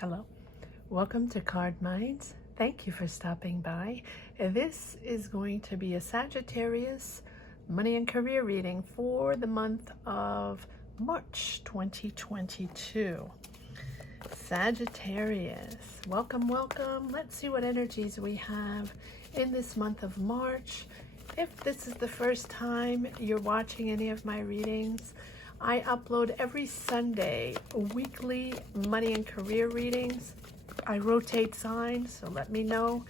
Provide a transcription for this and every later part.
Hello, welcome to Card Minds. Thank you for stopping by. This is going to be a Sagittarius money and career reading for the month of March 2022. Sagittarius, welcome, welcome. Let's see what energies we have in this month of March. If this is the first time you're watching any of my readings, I upload every Sunday weekly money and career readings. I rotate signs, so let me know,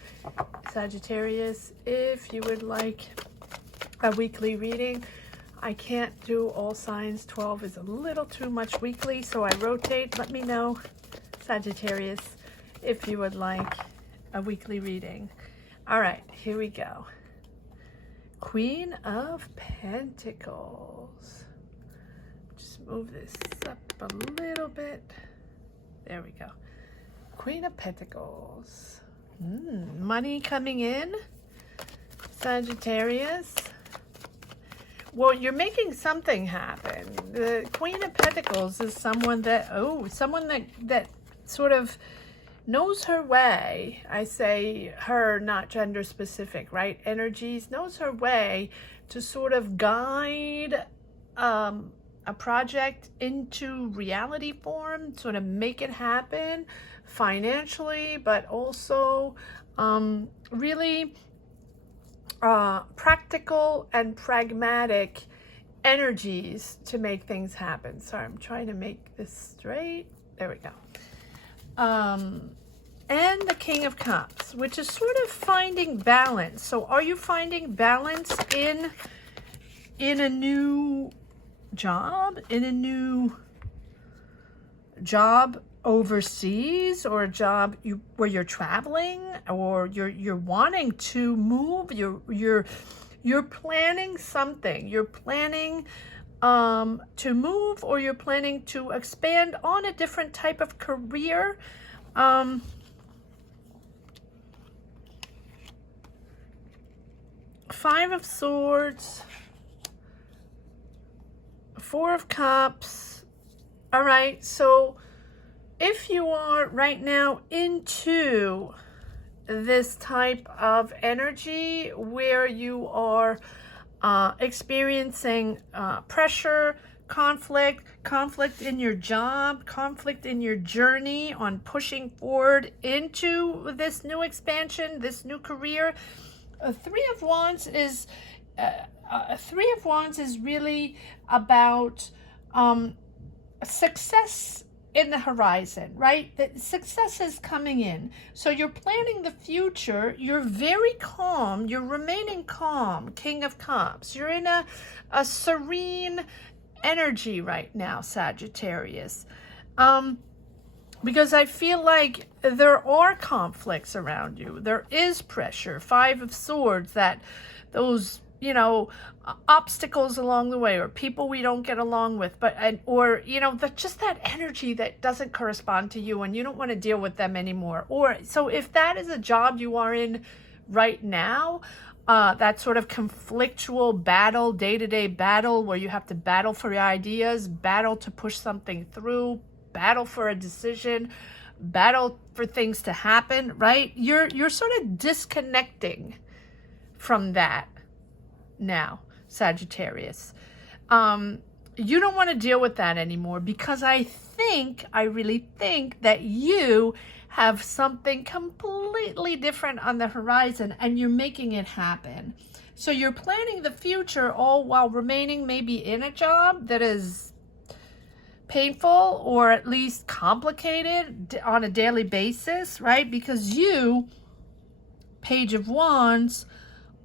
Sagittarius, if you would like a weekly reading. I can't do all signs. 12 is a little too much weekly, so I rotate. Let me know, Sagittarius, if you would like a weekly reading. All right, here we go. Queen of Pentacles. Just move this up a little bit. There we go. Queen of Pentacles. Money coming in, Sagittarius. Well, you're making something happen. The Queen of Pentacles is someone that, that sort of knows her way. I say her, not gender specific, right? Energies, knows her way to sort of guide a project into reality form, sort of make it happen financially, but also really practical and pragmatic energies to make things happen. Sorry, I'm trying to make this straight. There we go. And the King of Cups, which is sort of finding balance. So are you finding balance in a new job, in a new job overseas, or a job where you're traveling, or you're wanting to move, you're planning something, you're planning to move, or you're planning to expand on a different type of career. Five of Swords, Four of Cups. All right, so if you are right now into this type of energy where you are experiencing pressure, conflict in your job, conflict in your journey on pushing forward into this new expansion, this new career, Three of Wands is really about success in the horizon, right? That success is coming in. So you're planning the future. You're very calm. You're remaining calm, King of Cups. You're in a serene energy right now, Sagittarius. Because I feel like there are conflicts around you. There is pressure. Five of Swords, those obstacles along the way, or people we don't get along with, or just that energy that doesn't correspond to you and you don't want to deal with them anymore. Or so if that is a job you are in right now, that sort of conflictual battle, day-to-day battle, where you have to battle for your ideas, battle to push something through, battle for a decision, battle for things to happen, right? You're sort of disconnecting from that now, Sagittarius. You don't want to deal with that anymore, because I really think that you have something completely different on the horizon and you're making it happen. So you're planning the future all while remaining maybe in a job that is painful or at least complicated on a daily basis, right? Because you, Page of Wands,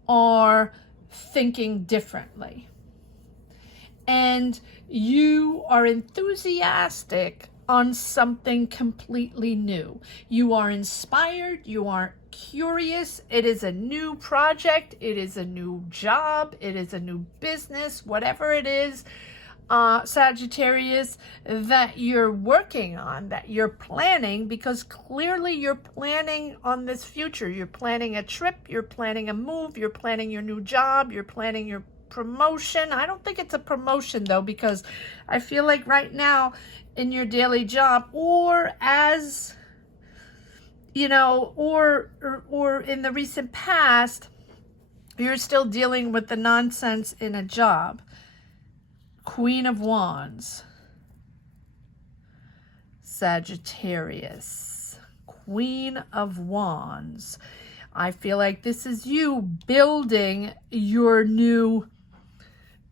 are thinking differently, and you are enthusiastic on something completely new. You are inspired, you are curious. It is a new project, it is a new job, it is a new business, whatever it is, Sagittarius, that you're working on, that you're planning, because clearly you're planning on this future. You're planning a trip, you're planning a move, you're planning your new job, you're planning your promotion. I don't think it's a promotion though, because I feel like right now in your daily job, or as you know, or in the recent past, you're still dealing with the nonsense in a job. Queen of Wands. Sagittarius. Queen of Wands. I feel like this is you building your new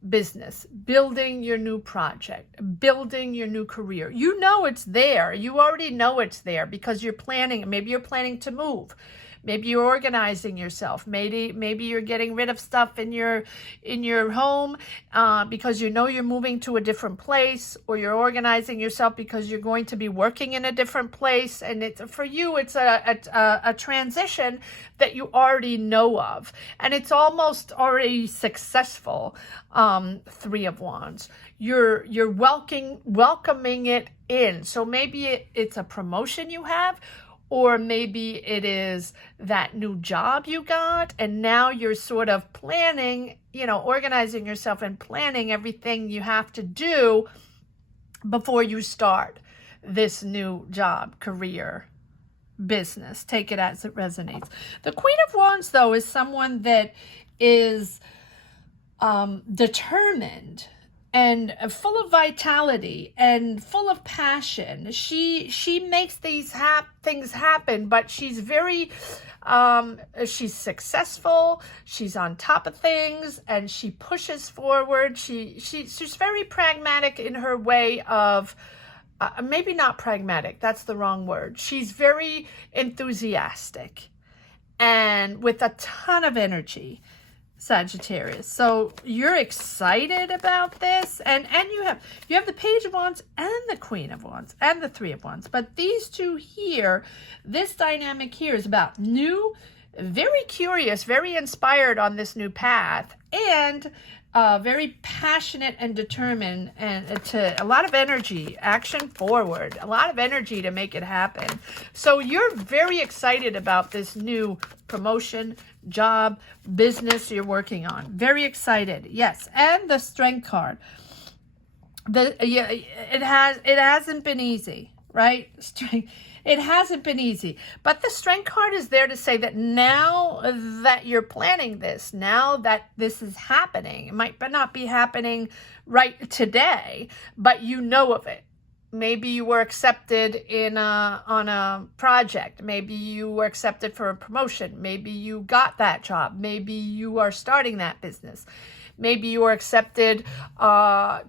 business, building your new project, building your new career. You know it's there. You already know it's there because you're planning. Maybe you're planning to move. Maybe you're organizing yourself. Maybe you're getting rid of stuff in your home because you know you're moving to a different place, or you're organizing yourself because you're going to be working in a different place. And it's for you, it's a transition that you already know of, and it's almost already successful. Three of Wands. You're welcoming it in. So maybe it's a promotion you have. Or maybe it is that new job you got, and now you're sort of planning, you know, organizing yourself and planning everything you have to do before you start this new job, career, business. Take it as it resonates. The Queen of Wands, though, is someone that is determined and full of vitality and full of passion. She makes these things happen, but she's very she's successful, she's on top of things, and she pushes forward. She's very pragmatic in her way of maybe not pragmatic, that's the wrong word. She's very enthusiastic and with a ton of energy. Sagittarius. So you're excited about this, and you have the Page of Wands and the Queen of Wands and the Three of Wands. But these two here, this dynamic here is about new, very curious, very inspired on this new path, and very passionate and determined, and to a lot of energy, action forward, a lot of energy to make it happen. So you're very excited about this new promotion, job, business you're working on. Very excited. Yes. And the Strength card. It hasn't been easy, right? Strength. It hasn't been easy, but the Strength card is there to say that now that you're planning this, now that this is happening, it might not be happening right today, but you know of it. Maybe you were accepted on a project. Maybe you were accepted for a promotion. Maybe you got that job. Maybe you are starting that business. Maybe you were accepted for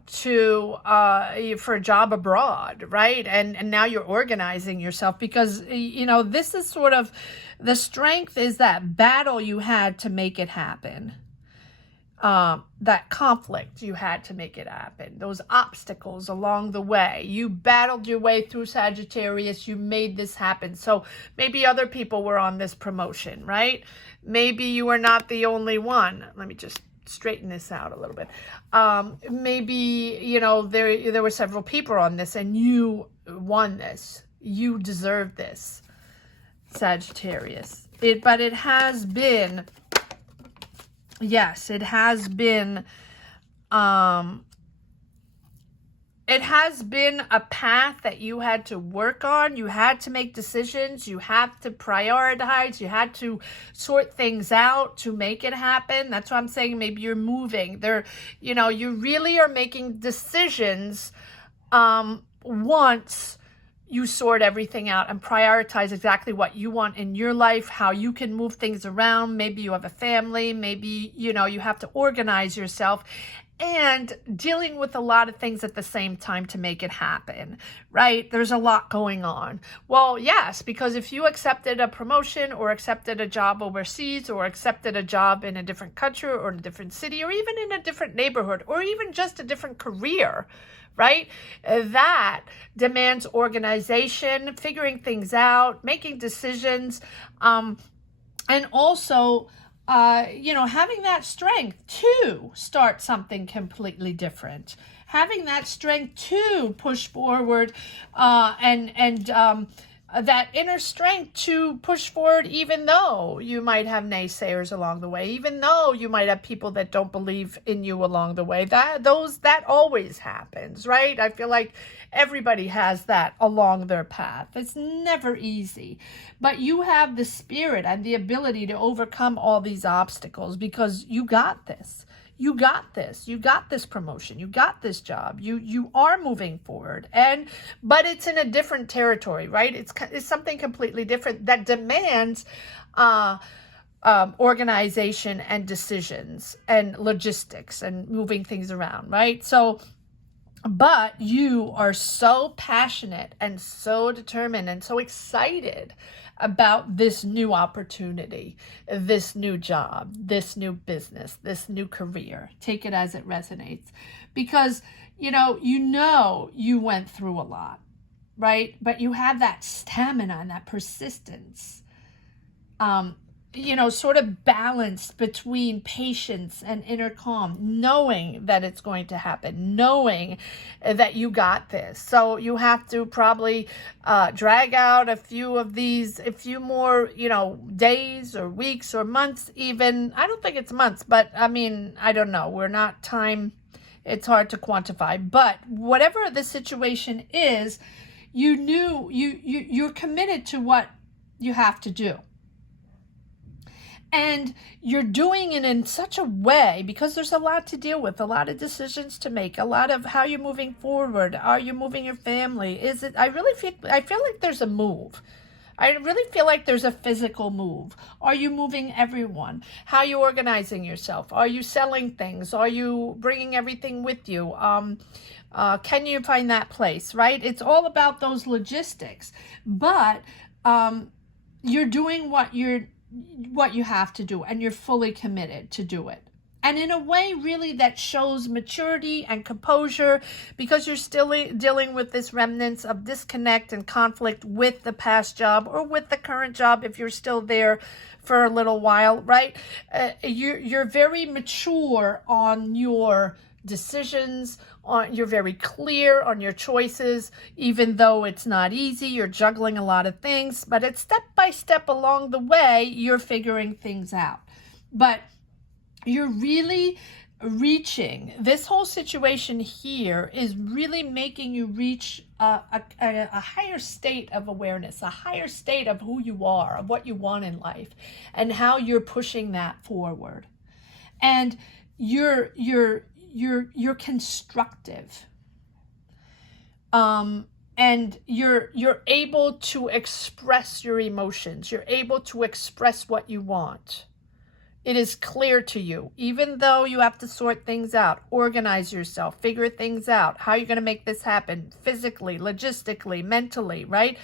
a job abroad, right? And now you're organizing yourself because, you know, this is sort of, the Strength is that battle you had to make it happen. That conflict you had to make it happen. Those obstacles along the way. You battled your way through, Sagittarius. You made this happen. So maybe other people were on this promotion, right? Maybe you were not the only one. Let me just straighten this out a little bit. Maybe, you know, there were several people on this and you won this. You deserve this, Sagittarius. But it has been, yes, it has been a path that you had to work on. You had to make decisions. You had to prioritize. You had to sort things out to make it happen. That's why I'm saying maybe you're moving there. You know, you really are making decisions once you sort everything out and prioritize exactly what you want in your life, how you can move things around. Maybe you have a family. Maybe, you know, you have to organize yourself, and dealing with a lot of things at the same time to make it happen, right? There's a lot going on. Well, yes, because if you accepted a promotion or accepted a job overseas or accepted a job in a different country or in a different city or even in a different neighborhood or even just a different career, right? That demands organization, figuring things out, making decisions, and also you know, having that strength to start something completely different, having that strength to push forward and that inner strength to push forward, even though you might have naysayers along the way, even though you might have people that don't believe in you along the way. That always happens, right? I feel like everybody has that along their path. It's never easy, but you have the spirit and the ability to overcome all these obstacles because you got this. You got this. You got this promotion. You got this job. You are moving forward, but it's in a different territory, right? It's something completely different that demands organization and decisions and logistics and moving things around, right? So, but you are so passionate and so determined and so excited about this new opportunity, this new job, this new business, this new career. Take it as it resonates, because you went through a lot, right? But you have that stamina and that persistence, sort of balanced between patience and inner calm, knowing that it's going to happen, knowing that you got this. So you have to probably drag out a few more, days or weeks or months even. I don't think it's months, but I mean, I don't know. We're not time. It's hard to quantify, but whatever the situation is, you're committed to what you have to do. And you're doing it in such a way, because there's a lot to deal with, a lot of decisions to make, a lot of how you're moving forward. Are you moving your family? I feel like there's a move. I really feel like there's a physical move. Are you moving everyone? How are you organizing yourself? Are you selling things? Are you bringing everything with you? Can you find that place, right? It's all about those logistics. But you're doing what you have to do, and you're fully committed to do it. And in a way, really, that shows maturity and composure, because you're still dealing with this remnants of disconnect and conflict with the past job or with the current job if you're still there for a little while, right? You're very mature on your decisions, you're very clear on your choices, even though it's not easy. You're juggling a lot of things, but it's step by step along the way, you're figuring things out. But you're really reaching, this whole situation here is really making you reach a higher state of awareness, a higher state of who you are, of what you want in life, and how you're pushing that forward. And you're constructive, and you're able to express your emotions. You're able to express what you want. It is clear to you, even though you have to sort things out, organize yourself, figure things out. How are you going to make this happen physically, logistically, mentally, right?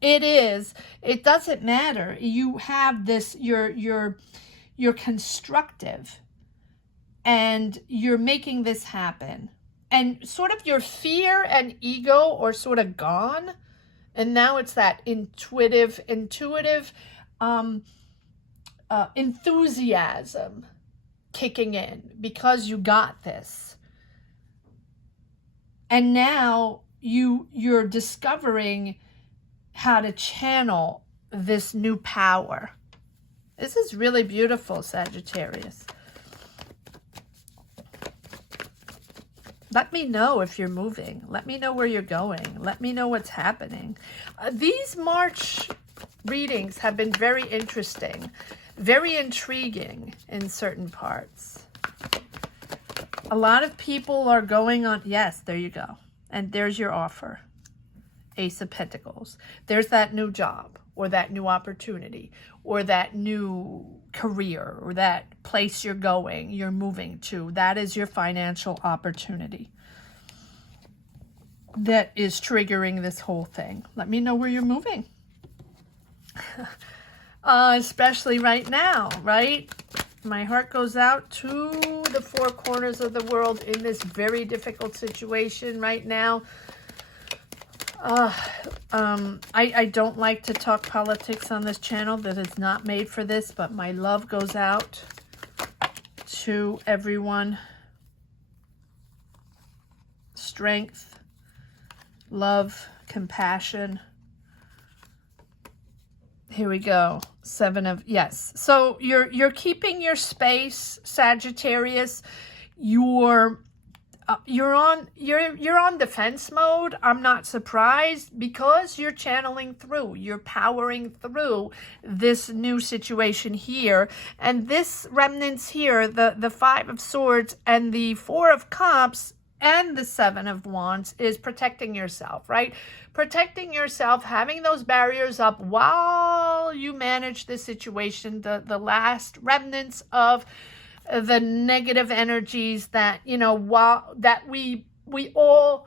It doesn't matter. You have this, you're constructive, and you're making this happen. And sort of your fear and ego are sort of gone. And now it's that intuitive enthusiasm kicking in, because you got this. And now you're discovering how to channel this new power. This is really beautiful, Sagittarius. Let me know if you're moving. Let me know where you're going. Let me know what's happening. These March readings have been very interesting, very intriguing in certain parts. A lot of people are going on, yes, there you go. And there's your offer. Ace of Pentacles. There's that new job, or that new opportunity, or that new career, or that place you're going, you're moving to. That is your financial opportunity that is triggering this whole thing. Let me know where you're moving. Especially right now, right? My heart goes out to the four corners of the world in this very difficult situation right now. I don't like to talk politics on this channel. That is not made for this, but my love goes out to everyone. Strength, love, compassion, Here we go. Yes. So you're keeping your space, Sagittarius. You're on defense mode. I'm not surprised, because you're channeling through, you're powering through this new situation here. And this remnants here, the Five of Swords and the Four of Cups and the Seven of Wands, is protecting yourself, right? Protecting yourself, having those barriers up while you manage this situation, the last remnants of the negative energies that, you know, that we all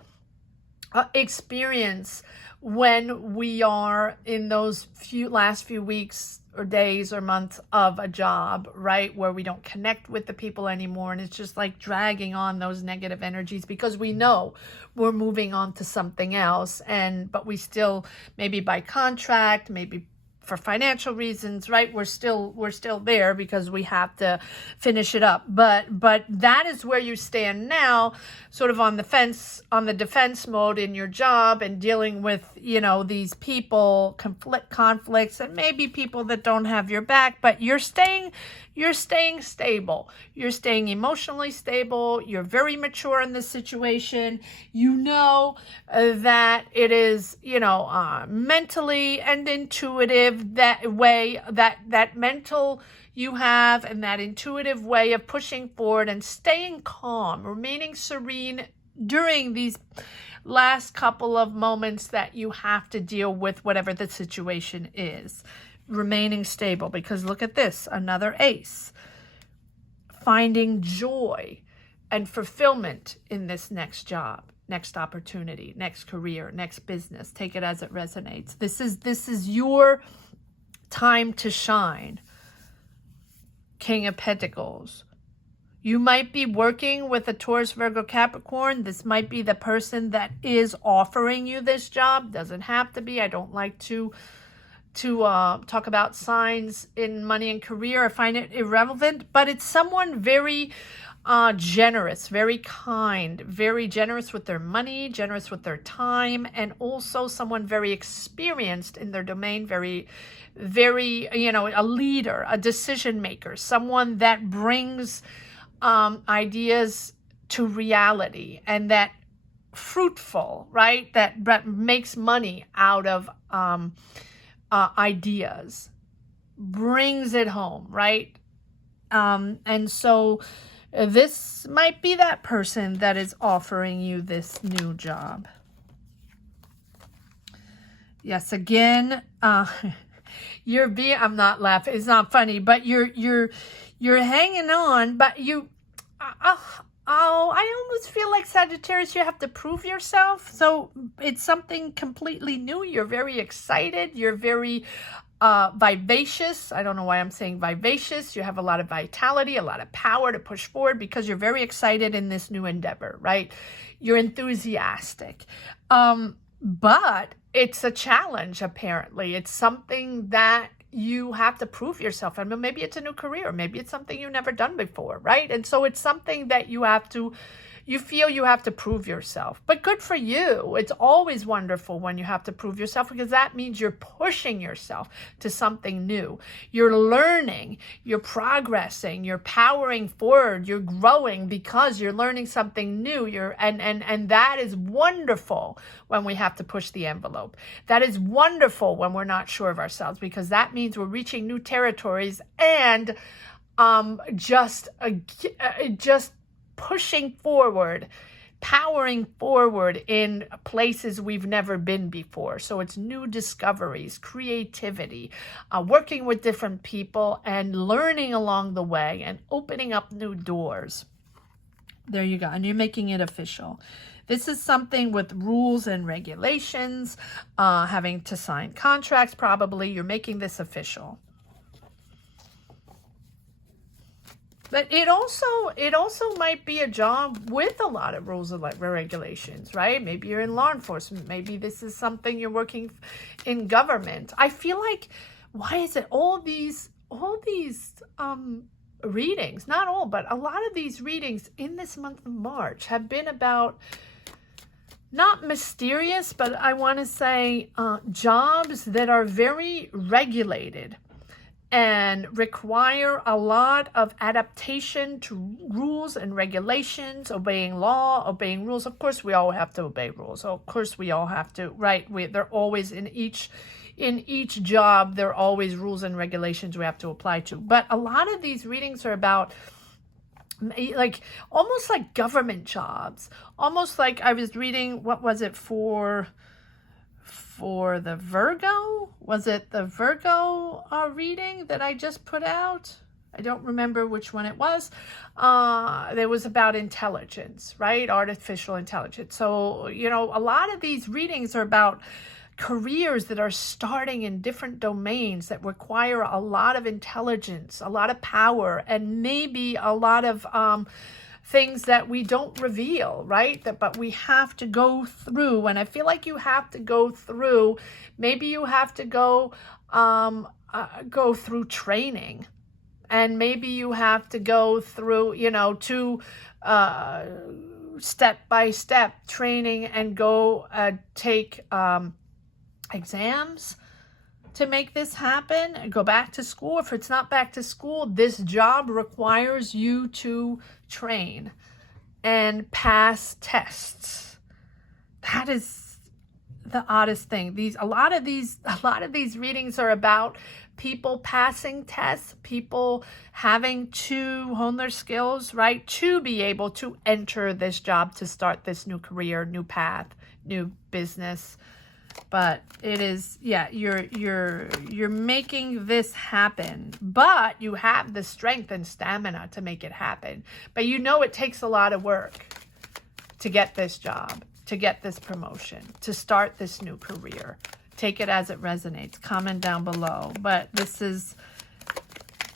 experience when we are in those last few weeks or days or months of a job, right? Where we don't connect with the people anymore. And it's just like dragging on those negative energies, because we know we're moving on to something else. But we still, maybe by contract, maybe for financial reasons, right? We're still there because we have to finish it up. But that is where you stand now, sort of on the defense mode in your job, and dealing with, you know, these people, conflicts, and maybe people that don't have your back. But you're staying stable. You're staying emotionally stable. You're very mature in this situation. You know that it is, you know, mentally and intuitive, that way, that mental you have, and that intuitive way of pushing forward and staying calm, remaining serene during these last couple of moments that you have to deal with whatever the situation is. Remaining stable, because look at this, another ace. Finding joy and fulfillment in this next job, next opportunity, next career, next business. Take it as it resonates. This is your time to shine. King of Pentacles. You might be working with a Taurus, Virgo, Capricorn. This might be the person that is offering you this job. Doesn't have to be. I don't like to talk about signs in money and career. I find it irrelevant, but it's someone very generous, very kind, very generous with their money, generous with their time, and also someone very experienced in their domain, very, you know, a leader, a decision maker, someone that brings ideas to reality, and that fruitful, right? That makes money out of ideas, brings it home, right? And so this might be that person that is offering you this new job. Yes, again, I'm not laughing, it's not funny, but you're hanging on, but I almost feel like, Sagittarius, you have to prove yourself. So it's something completely new. You're very excited. You're very vivacious. I don't know why I'm saying vivacious. You have a lot of vitality, a lot of power to push forward, because you're very excited in this new endeavor, right? You're enthusiastic. But it's a challenge, apparently. It's something that you have to prove yourself. I mean, maybe it's a new career. Maybe it's something you've never done before, right? And so it's something that you feel you have to prove yourself. But good for you. It's always wonderful when you have to prove yourself, because that means you're pushing yourself to something new. You're learning, you're progressing, you're powering forward, you're growing because you're learning something new. And that is wonderful when we have to push the envelope. That is wonderful when we're not sure of ourselves, because that means we're reaching new territories and just pushing forward, powering forward in places we've never been before. So it's new discoveries, creativity, working with different people and learning along the way and opening up new doors. There you go. And you're making it official. This is something with rules and regulations, having to sign contracts probably. You're making this official. But it also might be a job with a lot of rules and regulations, right? Maybe you're in law enforcement. Maybe this is something you're working in government. I feel like, why is it all these readings, not all, but a lot of these readings in this month of March have been about not mysterious, but I want to say jobs that are very regulated and require a lot of adaptation to rules and regulations, obeying law, obeying rules. Of course, we all have to obey rules. Of course, we all have to, right? They're always in each job, there are always rules and regulations we have to apply to. But a lot of these readings are about like almost like government jobs, almost like I was reading, what was it for the Virgo? Was it the Virgo reading that I just put out? I don't remember which one it was. It was about intelligence, right? Artificial intelligence. So, you know, a lot of these readings are about careers that are starting in different domains that require a lot of intelligence, a lot of power, and maybe a lot of things that we don't reveal, right? But we have to go through, and I feel like you have to go through, maybe you have to go through training, and maybe you have to go through, you know, to step-by-step training and go take exams to make this happen, and go back to school. If it's not back to school, this job requires you to train and pass tests. That is the oddest thing. A lot of these readings are about people passing tests, people having to hone their skills, right, to be able to enter this job, to start this new career, new path, new business. But it is, yeah, you're making this happen, but you have the strength and stamina to make it happen. But you know it takes a lot of work to get this job, to get this promotion, to start this new career. Take it as it resonates. Comment down below. But this is,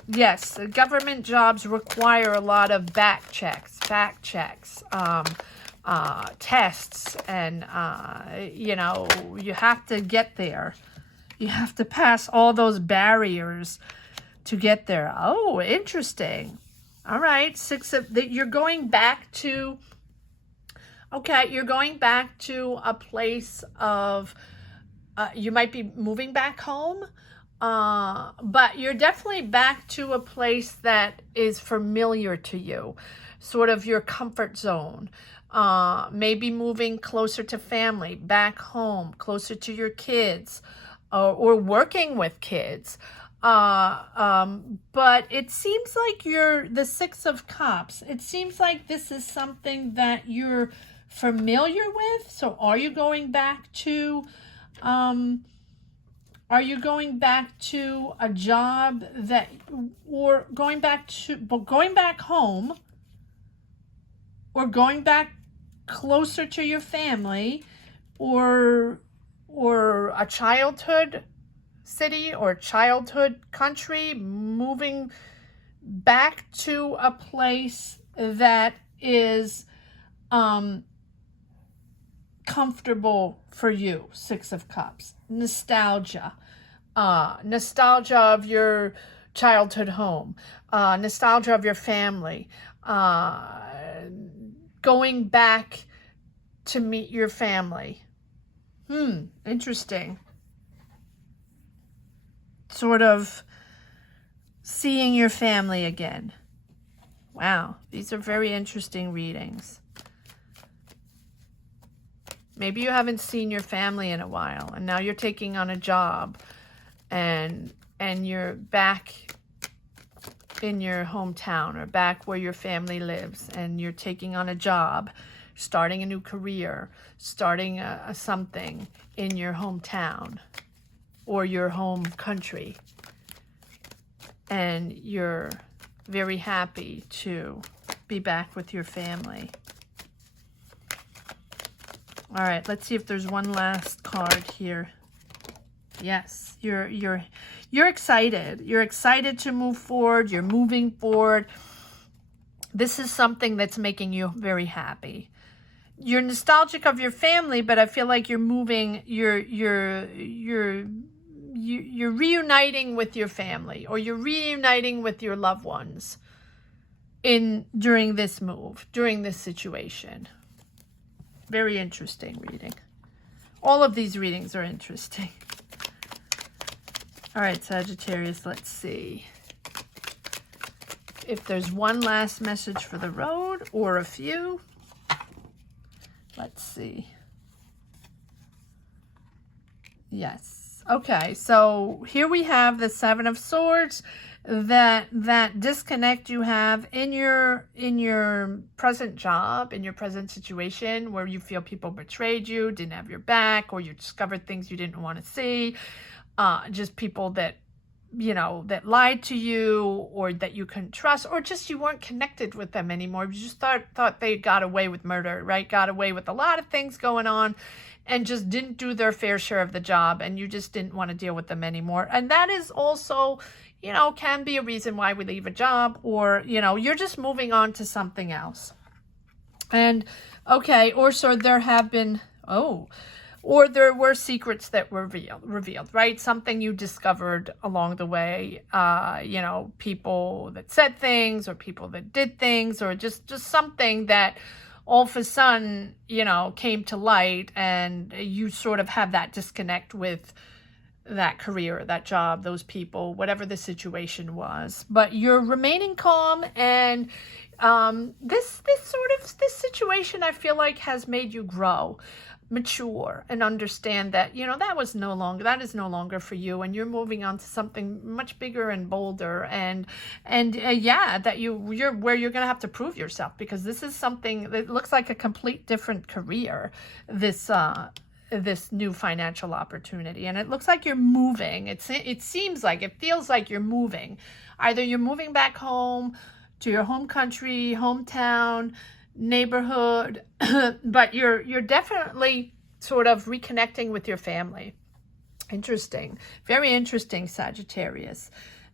yes, the government jobs require a lot of fact checks, tests, and you know, you have to get there. You have to pass all those barriers to get there. Oh, interesting. All right, you're going back to, okay, you're going back to a place of, you might be moving back home, but you're definitely back to a place that is familiar to you, sort of your comfort zone. Maybe moving closer to family, back home, closer to your kids, or working with kids. But it seems like you're the Six of Cups. It seems like this is something that you're familiar with. So are you going back to, a job that, or going back home, or going back closer to your family, or a childhood city or childhood country, moving back to a place that is comfortable for you. Six of Cups. Nostalgia of your childhood home, nostalgia of your family, going back to meet your family. Interesting. Sort of seeing your family again. Wow, these are very interesting readings. Maybe you haven't seen your family in a while, and now you're taking on a job, and you're back in your hometown, or back where your family lives, and you're taking on a job, starting a new career, starting something in your hometown or your home country, and you're very happy to be back with your family. All right, let's see if there's one last card here. Yes, you're excited. You're excited to move forward. You're moving forward. This is something that's making you very happy. You're nostalgic of your family, but I feel like you're moving. You're reuniting with your family, or you're reuniting with your loved ones during this move, during this situation. Very interesting reading. All of these readings are interesting. All right, Sagittarius, let's see if there's one last message for the road or a few. Let's see. Yes. Okay, so here we have the Seven of Swords. That disconnect you have in your present job, in your present situation, where you feel people betrayed you, didn't have your back, or you discovered things you didn't want to see. Just people that, you know, that lied to you, or that you couldn't trust, or just you weren't connected with them anymore. You just thought they got away with murder, right? Got away with a lot of things going on, and just didn't do their fair share of the job, and you just didn't want to deal with them anymore. And that is also, you know, can be a reason why we leave a job, or, you know, you're just moving on to something else. And, okay, or so there have been, or there were secrets that were revealed, right? Something you discovered along the way, you know, people that said things, or people that did things, or just something that all of a sudden, you know, came to light, and you sort of have that disconnect with that career, that job, those people, whatever the situation was. But you're remaining calm, and this situation, I feel like, has made you grow, mature, and understand that, you know, that is no longer for you, and you're moving on to something much bigger and bolder, and yeah, that you're where you're going to have to prove yourself, because this is something that looks like a complete different career, this new financial opportunity. And it looks like you're moving. It feels like you're moving. Either you're moving back home to your home country, hometown, neighborhood, but you're definitely sort of reconnecting with your family. Interesting. Very interesting, Sagittarius.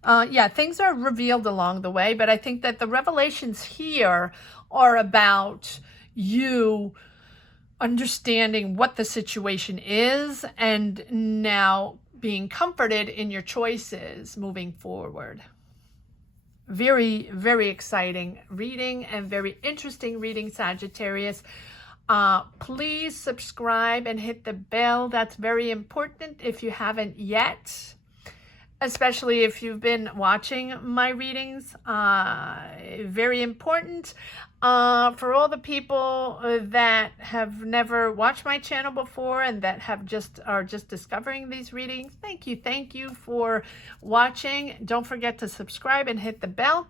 Yeah, things are revealed along the way, but I think that the revelations here are about you understanding what the situation is, and now being comforted in your choices moving forward. Very, very exciting reading, and very interesting reading, Sagittarius. Please subscribe and hit the bell. That's very important if you haven't yet, especially if you've been watching my readings. Very important. For all the people that have never watched my channel before, and that are just discovering these readings, thank you for watching. Don't forget to subscribe and hit the bell.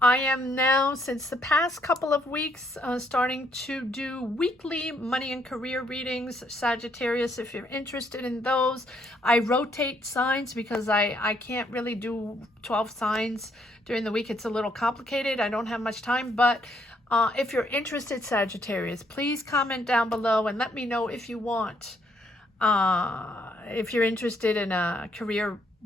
I am now, since the past couple of weeks, starting to do weekly money and career readings, Sagittarius, if you're interested in those. I rotate signs because I can't really do 12 signs during the week. It's a little complicated. I don't have much time, but if you're interested, Sagittarius, please comment down below and let me know if you want, if you're interested in a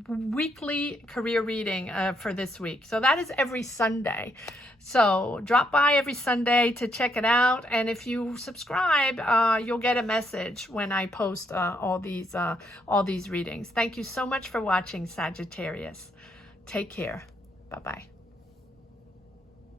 weekly career reading for this week. So that is every Sunday. So drop by every Sunday to check it out. And if you subscribe, you'll get a message when I post all these readings. Thank you so much for watching, Sagittarius. Take care. Bye-bye.